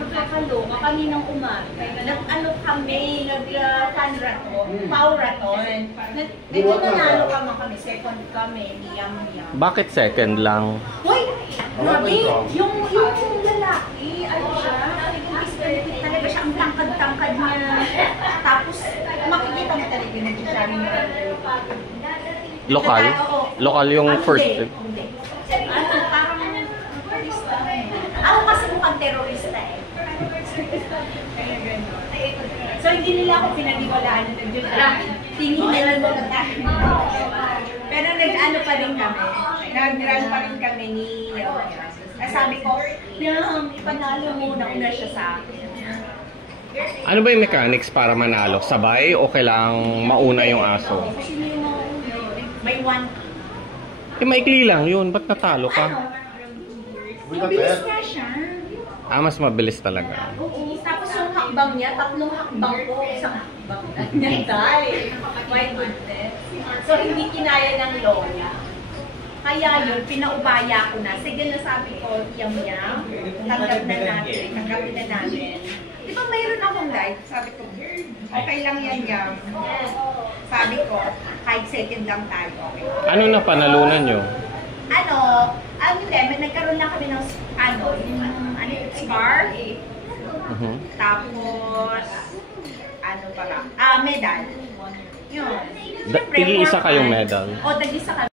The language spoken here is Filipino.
Nakakaloka kaninang umaga. Nag-ano kami, nag-power-raton. Medyo nanalo kami, second kami, niyam-niyam. Bakit second lang? Hoy! Grabe! Yung lalaki, ano siya? Talaga siya, ang tangkad-tangkad niya. Tapos, makikita mo talaga na siya rin. Lokal? Lokal yung first. Hindi. Ano, parang terrorista. Ako kasi mukhang terrorista eh. Kaya gano'n. So, hindi nila ako pinaniwalaan na tingin nila mo na. Pero nag-ano pa rin kami. Nag-run pa rin kami ni sabi ko, ipanalo muna una siya sa akin. Ano ba yung mechanics para manalo? Sabay o kailangang mauna yung aso? Kasi yung may one. Eh, maikli lang yun. Ba't natalo ka? Mabilis nga siya. Ah, mas mabilis talaga. Oo. Tapos yung hakbang niya, 3 hakbang ko. Isang hakbang niya. My goodness. So, hindi kinaya ng lola. Kaya yun, pinaubaya ko na. Sige na sabi ko, yam-yam. Tanggap na natin. Tanggapin na natin. Di ba mayroon akong live? Sabi ko, okay lang yan, yam. Sabi ko, kahit second lang tayo. Okay. Ano na panalunan nyo? Nagkaroon na kami ng, scar. Tapos, medal. Yun. Tigi-isa kayong medal? O, tag-isa kami.